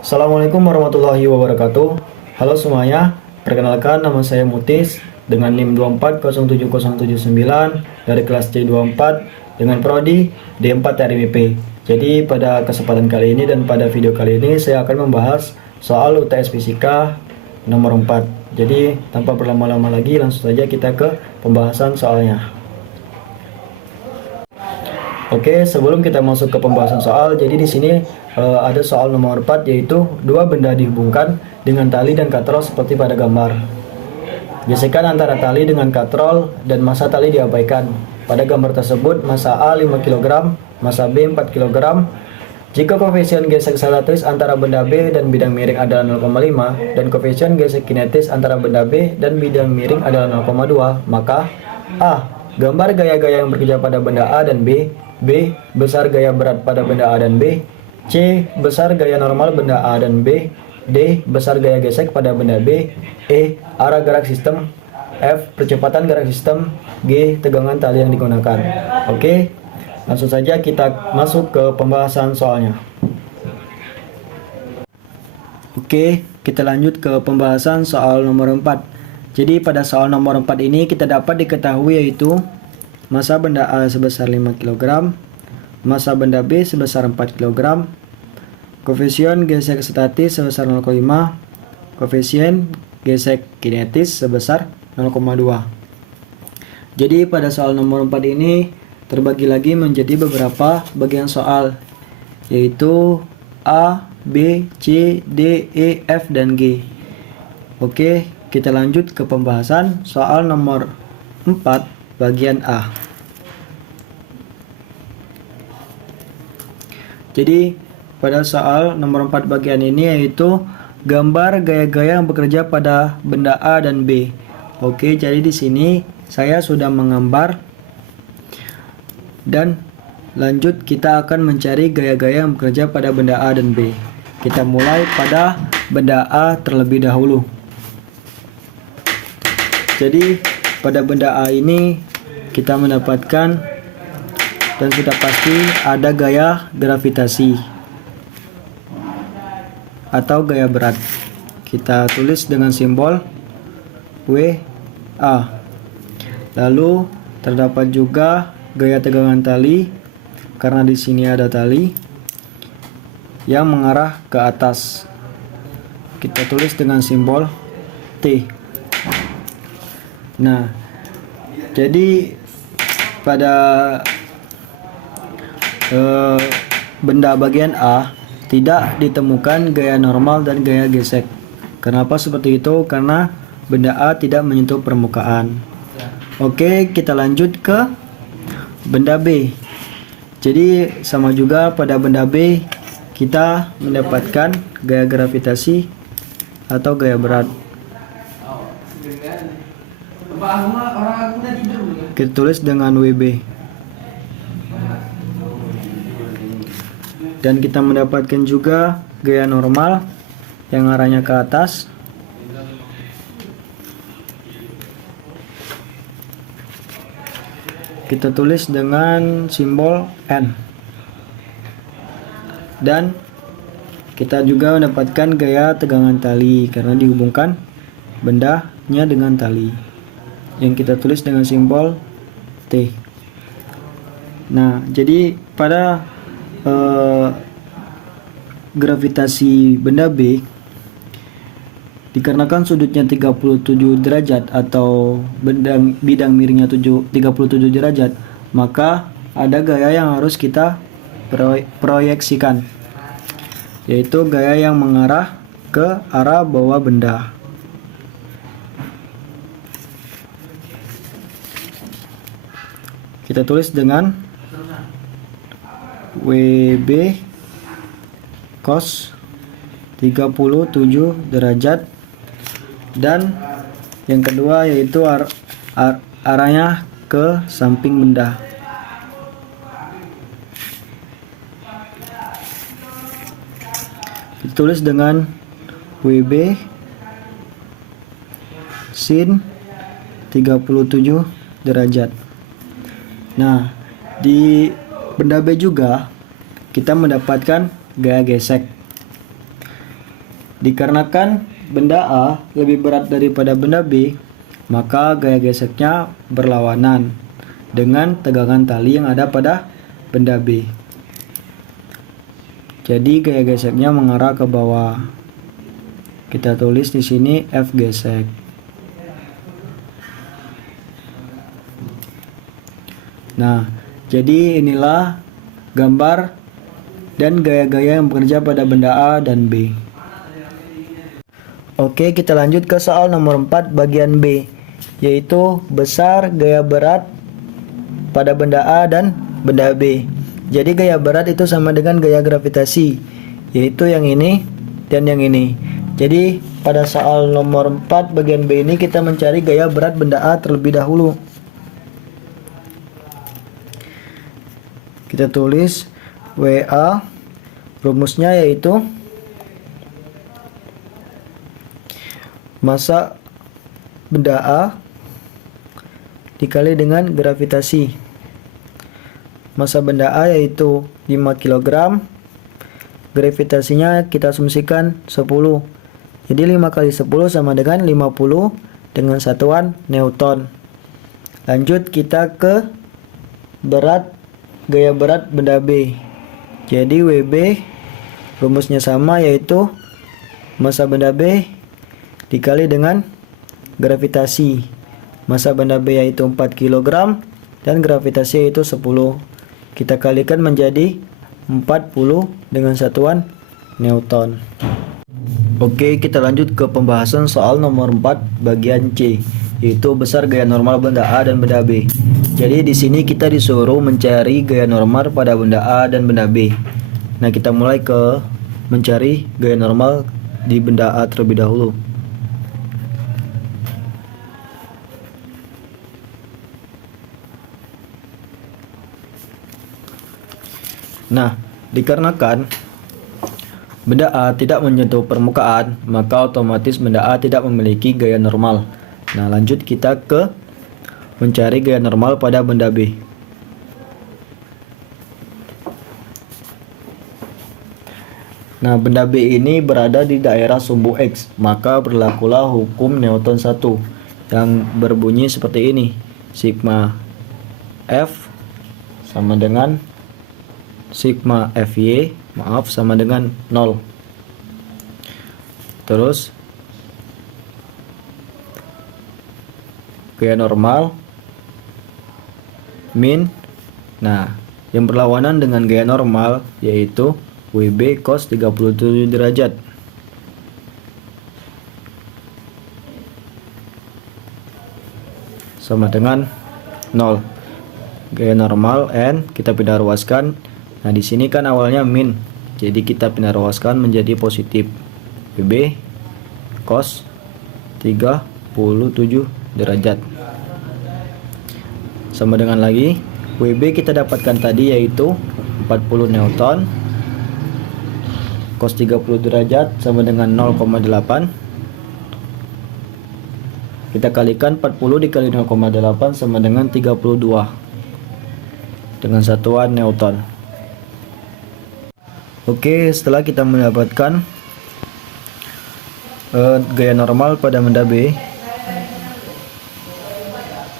Assalamualaikum warahmatullahi wabarakatuh. Halo semuanya, perkenalkan nama saya Mutis dengan NIM 2407079 dari kelas C24 dengan prodi D4 RMIP. Jadi pada kesempatan kali ini dan pada video kali ini saya akan membahas soal UTS Fisika nomor 4. Jadi tanpa berlama-lama lagi langsung saja kita ke pembahasan soalnya. Oke, sebelum kita masuk ke pembahasan soal, jadi di sini ada soal nomor 4 yaitu dua benda dihubungkan dengan tali dan katrol seperti pada gambar. Gesekan antara tali dengan katrol dan massa tali diabaikan. Pada gambar tersebut massa A 5 kg, massa B 4 kg. Jika koefisien gesek statis antara benda B dan bidang miring adalah 0,5 dan koefisien gesek kinetis antara benda B dan bidang miring adalah 0,2, maka A. Gambar gaya-gaya yang bekerja pada benda A dan B. B. Besar gaya berat pada benda A dan B. C. Besar gaya normal benda A dan B. D. Besar gaya gesek pada benda B. E. Arah gerak sistem. F. Percepatan gerak sistem. G. Tegangan tali yang digunakan. Oke, langsung saja kita masuk ke pembahasan soalnya. Oke, kita lanjut ke pembahasan soal nomor 4. Jadi pada soal nomor 4 ini kita dapat diketahui yaitu massa benda A sebesar 5 kg, massa benda B sebesar 4 kg, koefisien gesek statis sebesar 0,5, koefisien gesek kinetis sebesar 0,2. Jadi pada soal nomor 4 ini terbagi lagi menjadi beberapa bagian soal, yaitu A, B, C, D, E, F, dan G. Oke, kita lanjut ke pembahasan soal nomor 4 bagian A. Jadi pada soal nomor 4 bagian ini yaitu gambar gaya-gaya yang bekerja pada benda A dan B. Oke, jadi di sini saya sudah menggambar dan lanjut kita akan mencari gaya-gaya yang bekerja pada benda A dan B. Kita mulai pada benda A terlebih dahulu. Jadi pada benda A ini kita mendapatkan dan sudah pasti ada gaya gravitasi atau gaya berat. Kita tulis dengan simbol WA. Lalu terdapat juga gaya tegangan tali karena di sini ada tali yang mengarah ke atas. Kita tulis dengan simbol T. Nah, jadi pada benda bagian A tidak ditemukan gaya normal dan gaya gesek. Kenapa seperti itu? Karena benda A tidak menyentuh permukaan. Oke, kita lanjut ke benda B. Jadi sama juga pada benda B kita mendapatkan gaya gravitasi atau gaya berat. Kita tulis dengan WB. Dan kita mendapatkan juga gaya normal yang arahnya ke atas. Kita tulis dengan simbol N. Dan kita juga mendapatkan gaya tegangan tali karena dihubungkan bendanya dengan tali, yang kita tulis dengan simbol T. Nah, jadi pada gravitasi benda B dikarenakan sudutnya 37 derajat atau bidang miringnya 37 derajat, maka ada gaya yang harus kita proyeksikan, yaitu gaya yang mengarah ke arah bawah benda. Kita tulis dengan WB cos 37 derajat, dan yang kedua yaitu arahnya ke samping benda. Ditulis dengan WB sin 37 derajat. Nah, di benda B juga kita mendapatkan gaya gesek. Dikarenakan benda A lebih berat daripada benda B, maka gaya geseknya berlawanan dengan tegangan tali yang ada pada benda B. Jadi gaya geseknya mengarah ke bawah. Kita tulis di sini F gesek. Nah, jadi inilah gambar dan gaya-gaya yang bekerja pada benda A dan B. Oke, kita lanjut ke soal nomor 4 bagian B, yaitu besar gaya berat pada benda A dan benda B. Jadi gaya berat itu sama dengan gaya gravitasi, yaitu yang ini dan yang ini. Jadi pada soal nomor 4 bagian B ini kita mencari gaya berat benda A terlebih dahulu. Kita tulis WA, rumusnya yaitu massa benda A dikali dengan gravitasi. Massa benda A yaitu 5 kg. Gravitasinya kita asumsikan 10. Jadi 5 kali 10 sama dengan 50 dengan satuan Newton. Lanjut kita ke gaya berat benda B. Jadi WB rumusnya sama, yaitu massa benda B dikali dengan gravitasi. Massa benda B yaitu 4 kg dan gravitasi yaitu 10. Kita kalikan menjadi 40 dengan satuan Newton. Oke, kita lanjut ke pembahasan soal nomor 4 bagian C, yaitu besar gaya normal benda A dan benda B. Jadi di sini kita disuruh mencari gaya normal pada benda A dan benda B. Nah, kita mulai ke mencari gaya normal di benda A terlebih dahulu. Nah, dikarenakan benda A tidak menyentuh permukaan, maka otomatis benda A tidak memiliki gaya normal. Nah, lanjut kita ke mencari gaya normal pada benda B. Nah, benda B ini berada di daerah sumbu X, maka berlakulah hukum Newton 1 yang berbunyi seperti ini. Sigma F sama dengan sigma Fy, sama dengan 0. Terus gaya normal min. Nah, yang berlawanan dengan gaya normal yaitu WB cos 37 derajat. Sama dengan 0. Gaya normal N kita pindah ruaskan. Nah, di sini kan awalnya min, jadi kita pindah ruaskan menjadi positif. WB cos 37 derajat. Sama dengan lagi WB kita dapatkan tadi yaitu 40 Newton. Cos 30 derajat sama dengan 0,8. Kita kalikan 40 dikali 0,8 sama dengan 32 dengan satuan Newton. Oke, setelah kita mendapatkan gaya normal pada benda B,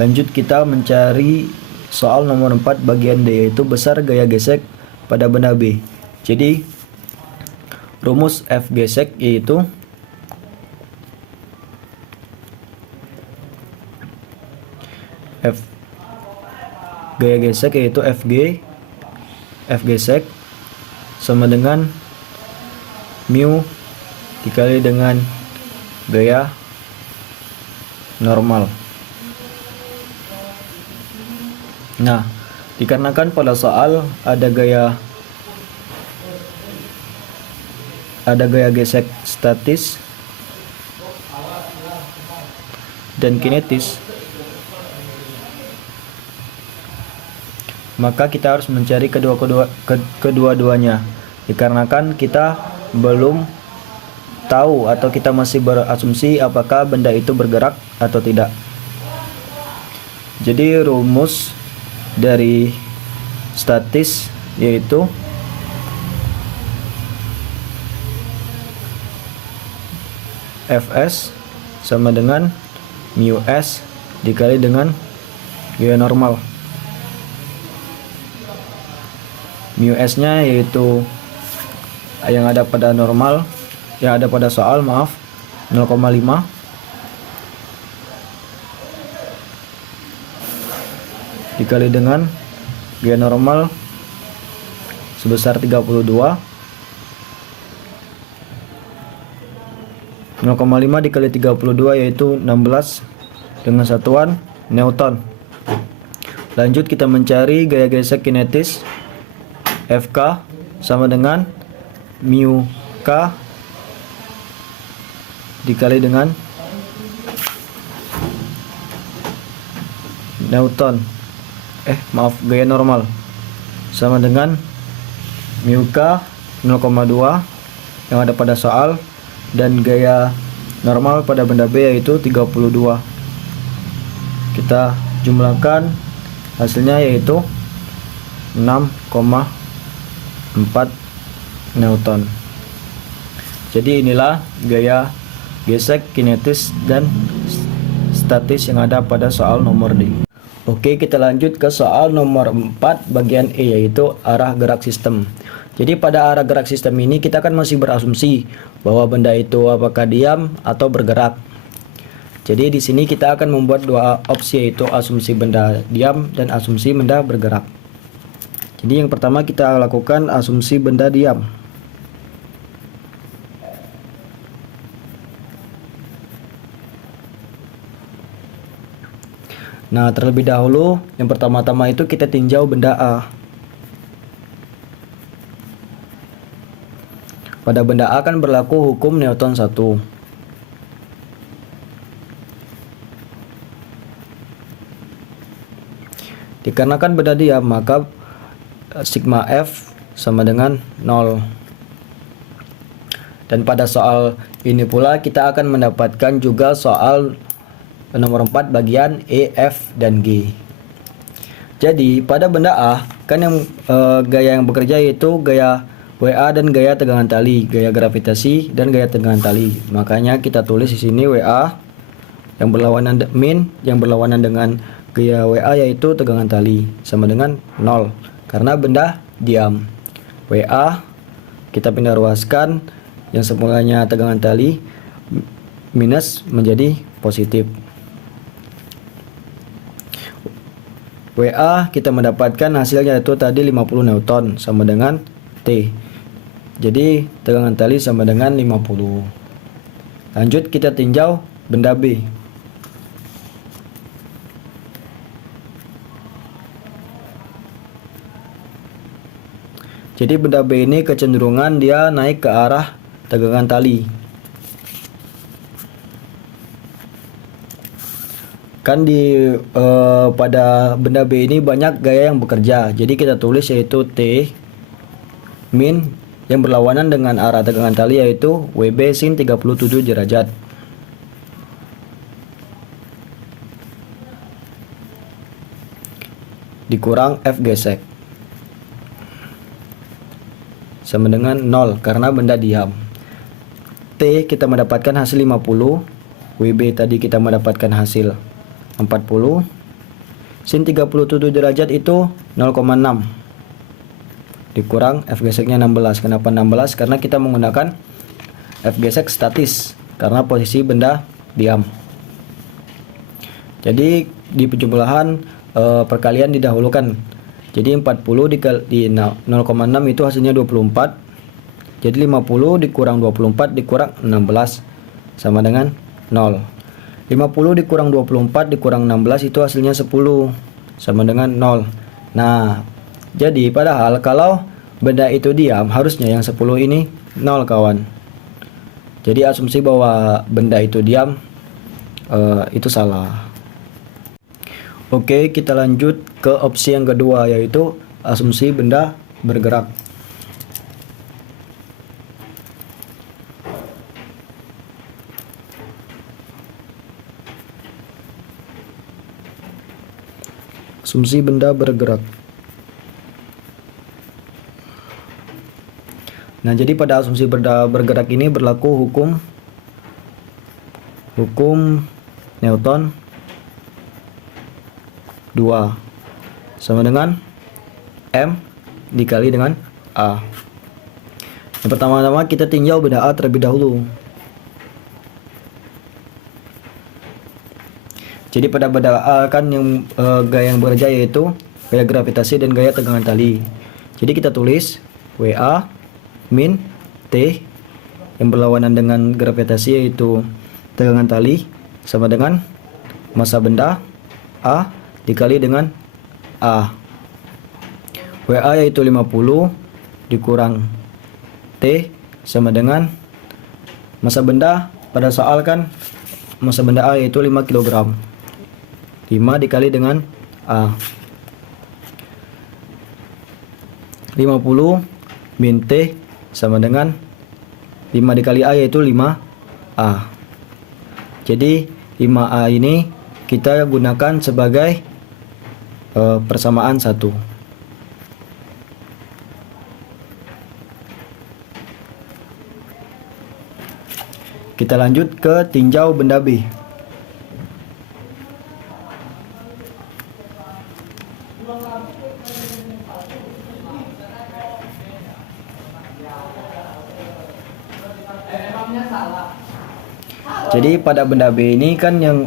lanjut kita mencari soal nomor 4 bagian D, yaitu besar gaya gesek pada benda B. Jadi rumus F gesek yaitu F gaya gesek yaitu F gesek sama dengan mu dikali dengan gaya normal. Nah, dikarenakan pada soal ada gaya gesek statis dan kinetis, maka kita harus mencari kedua-duanya. Dikarenakan kita belum tahu atau kita masih berasumsi apakah benda itu bergerak atau tidak. Jadi rumus dari statis yaitu Fs sama dengan mu S dikali dengan gaya normal. Mu S nya yaitu yang ada pada soal 0,5 dikali dengan gaya normal sebesar 32. 0,5 dikali 32 yaitu 16 dengan satuan Newton. Lanjut kita mencari gaya gesek kinetis. Fk sama dengan mu K dikali dengan Newton. Gaya normal sama dengan mu K 0,2 yang ada pada soal, dan gaya normal pada benda B yaitu 32. Kita jumlahkan, hasilnya yaitu 6,4 Newton. Jadi inilah gaya gesek kinetis dan statis yang ada pada soal nomor D. Oke, kita lanjut ke soal nomor 4 bagian E, yaitu arah gerak sistem. Jadi pada arah gerak sistem ini kita kan masih berasumsi bahwa benda itu apakah diam atau bergerak. Jadi di sini kita akan membuat dua opsi, yaitu asumsi benda diam dan asumsi benda bergerak. Jadi yang pertama kita lakukan asumsi benda diam. Nah, terlebih dahulu yang pertama-tama itu kita tinjau benda A. Pada benda A kan berlaku hukum Newton 1. Dikarenakan benda diam, maka sigma F sama dengan 0. Dan pada soal ini pula kita akan mendapatkan juga soal nomor 4 bagian E, F, dan G. Jadi pada benda A kan yang gaya yang bekerja yaitu gaya WA dan gaya tegangan tali, gaya gravitasi dan gaya tegangan tali. Makanya kita tulis di sini WA yang berlawanan yang berlawanan dengan gaya WA yaitu tegangan tali sama dengan 0 karena benda diam. WA kita pindah ruaskan, yang semulanya tegangan tali minus menjadi positif. WA kita mendapatkan hasilnya yaitu tadi 50 Newton sama dengan T. Jadi tegangan tali sama dengan 50. Lanjut kita tinjau benda B. Jadi benda B ini kecenderungan dia naik ke arah tegangan tali. Kan pada benda B ini banyak gaya yang bekerja. Jadi kita tulis yaitu T min yang berlawanan dengan arah tegangan tali yaitu WB sin 37 derajat. Dikurang F gesek sama dengan 0 karena benda diam. T kita mendapatkan hasil 50, WB tadi kita mendapatkan hasil 40, sin 37 derajat itu 0,6 dikurang F geseknya 16. Kenapa 16? Karena kita menggunakan F gesek statis karena posisi benda diam. Jadi di penjumlahan perkalian didahulukan. Jadi 40 di 0,6 itu hasilnya 24. Jadi 50 dikurang 24 dikurang 16 sama dengan 0. 50 dikurang 24 dikurang 16 itu hasilnya 10 sama dengan 0. Nah, jadi padahal kalau benda itu diam harusnya yang 10 ini 0 kawan. Jadi asumsi bahwa benda itu diam itu salah. Oke, kita lanjut ke opsi yang kedua yaitu asumsi benda bergerak. Asumsi benda bergerak. Nah, jadi pada asumsi benda bergerak ini berlaku hukum hukum Newton 2 sama dengan M dikali dengan A. Yang pertama-tama kita tinjau benda A terlebih dahulu. Jadi pada benda A kan yang gaya yang bekerja yaitu gaya gravitasi dan gaya tegangan tali. Jadi kita tulis WA min T yang berlawanan dengan gravitasi yaitu tegangan tali sama dengan massa benda A dikali dengan A. WA yaitu 50 dikurang T sama dengan massa benda, pada soal kan massa benda A yaitu 5 kg. 5 dikali dengan A. 50 min T sama dengan 5 dikali A yaitu 5A. Jadi 5A ini kita gunakan sebagai persamaan 1. Kita lanjut ke tinjau benda B. Jadi pada benda B ini kan yang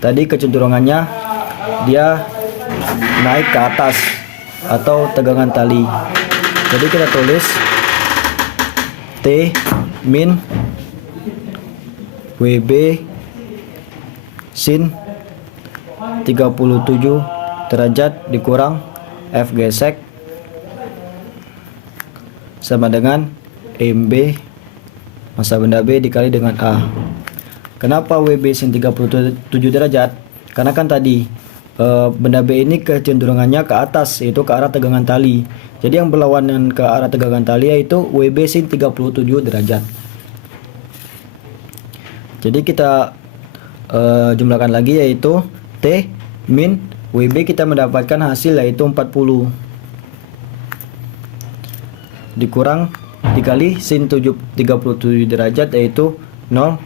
tadi kecenderungannya dia naik ke atas atau tegangan tali. Jadi kita tulis T min WB sin 37 derajat dikurang F gesek sama dengan MB massa benda B dikali dengan A. Kenapa WB sin 37 derajat? Karena kan tadi benda B ini kecenderungannya ke atas, yaitu ke arah tegangan tali. Jadi yang berlawanan ke arah tegangan tali yaitu WB sin 37 derajat. Jadi kita jumlahkan lagi yaitu T min WB, kita mendapatkan hasil yaitu 40 dikurang dikali sin 37 derajat yaitu 0,6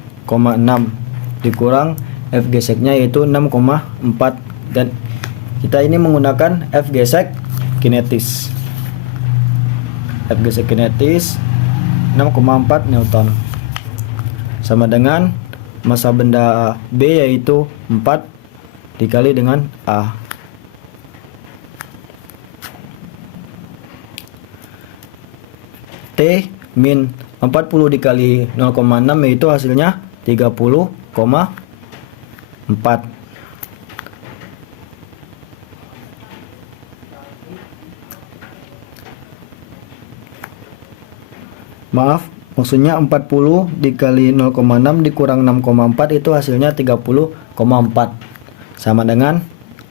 dikurang F geseknya yaitu 6,4, dan kita ini menggunakan F gesek kinetis. F gesek kinetis 6,4 Newton sama dengan massa benda B yaitu 4 dikali dengan A. T min 40 dikali 0,6 yaitu hasilnya 30,4. Maaf, maksudnya 40 dikali 0,6 dikurang 6,4 itu hasilnya 30,4 sama dengan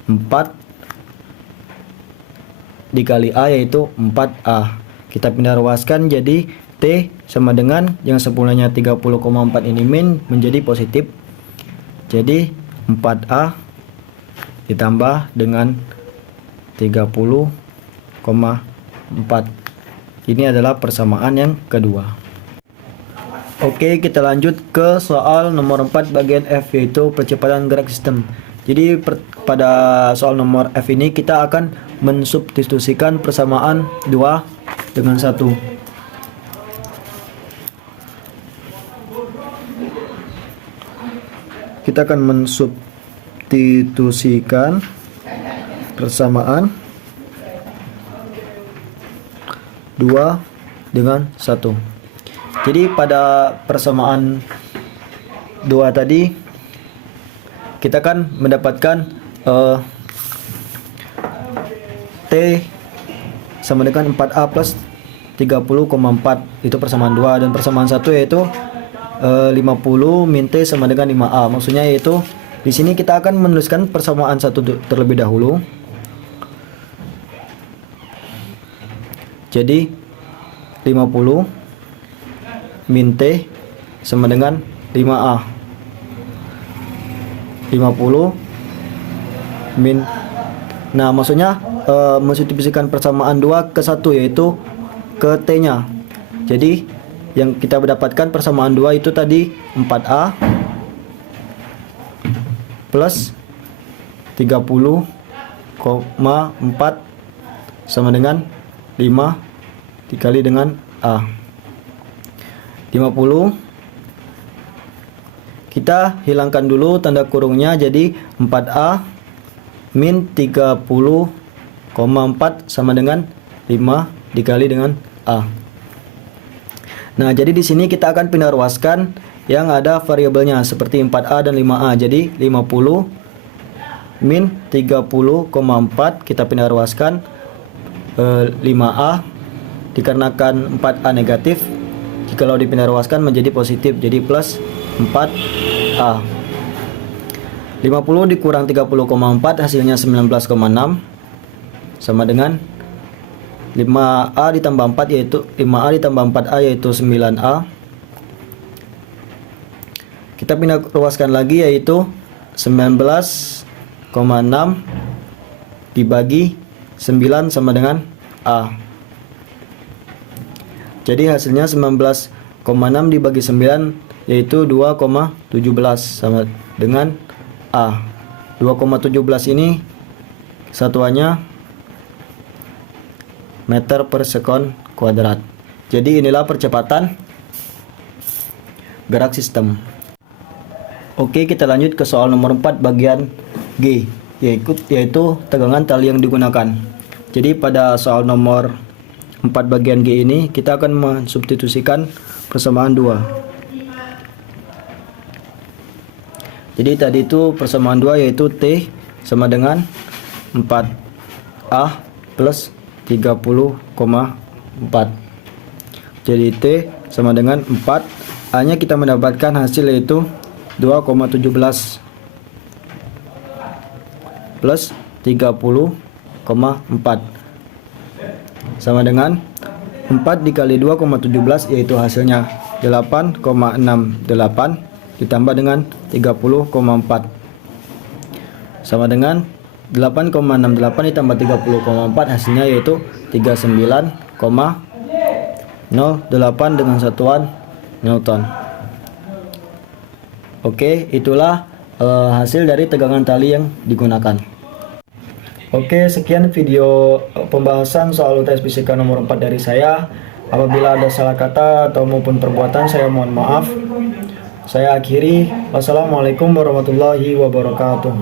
4 dikali A yaitu 4A. Kita pindah ruaskan jadi T sama dengan yang semulanya 30,4 ini min menjadi positif. Jadi 4A ditambah dengan 30,4. Ini adalah persamaan yang kedua. Oke, kita lanjut ke soal nomor 4 bagian F yaitu percepatan gerak sistem. Jadi pada soal nomor F ini kita akan mensubstitusikan persamaan 2 dengan 1. Kita akan mensubstitusikan persamaan 2 dengan 1. Jadi pada persamaan 2 tadi kita kan mendapatkan T sama dengan 4A plus 30,4, itu persamaan 2, dan persamaan 1 yaitu 50 min T sama dengan 5A. Maksudnya yaitu di sini kita akan menuliskan persamaan 1 terlebih dahulu. Jadi 50 min T sama dengan 5A. 50 min, nah maksudnya mensubstitusikan persamaan 2 ke 1 yaitu ke T nya. Jadi yang kita mendapatkan persamaan 2 itu tadi 4A plus 30,4 sama dengan 5 dikali dengan A. 50. Kita hilangkan dulu tanda kurungnya, jadi 4A min 30,4 sama dengan 5 dikali dengan A. Nah, jadi di sini kita akan pindah ruaskan yang ada variabelnya seperti 4A dan 5A. Jadi 50 min 30,4 kita pindah ruaskan 5A, dikarenakan 4A negatif, jikalau dipindah ruaskan menjadi positif, jadi plus 4A. 50 dikurang 30,4 hasilnya 19,6 sama dengan 5A ditambah 4 yaitu 5A ditambah 4A yaitu 9A. Kita pindah ruaskan lagi yaitu 19,6 dibagi 9 sama dengan A. Jadi hasilnya 19,6 dibagi 9 yaitu 2,17 sama dengan A. 2,17 ini satuannya meter per sekon kuadrat. Jadi inilah percepatan gerak sistem. Oke, kita lanjut ke soal nomor 4 bagian G, yaitu tegangan tali yang digunakan. Jadi pada soal nomor 4 bagian G ini kita akan mensubstitusikan persamaan 2. Jadi tadi itu persamaan 2 yaitu T sama dengan 4A plus 30,4. Jadi T sama dengan 4, A nya kita mendapatkan hasil yaitu 2,17 plus 30,4 sama dengan 4 dikali 2,17 yaitu hasilnya 8,68 ditambah dengan 30,4 sama dengan 8,68 ditambah 30,4 hasilnya yaitu 39,08 dengan satuan Newton. Oke, itulah hasil dari tegangan tali yang digunakan. Oke, sekian video pembahasan soal UTS Fisika nomor 4 dari saya. Apabila ada salah kata atau maupun perbuatan, saya mohon maaf. Saya akhiri. Wassalamualaikum warahmatullahi wabarakatuh.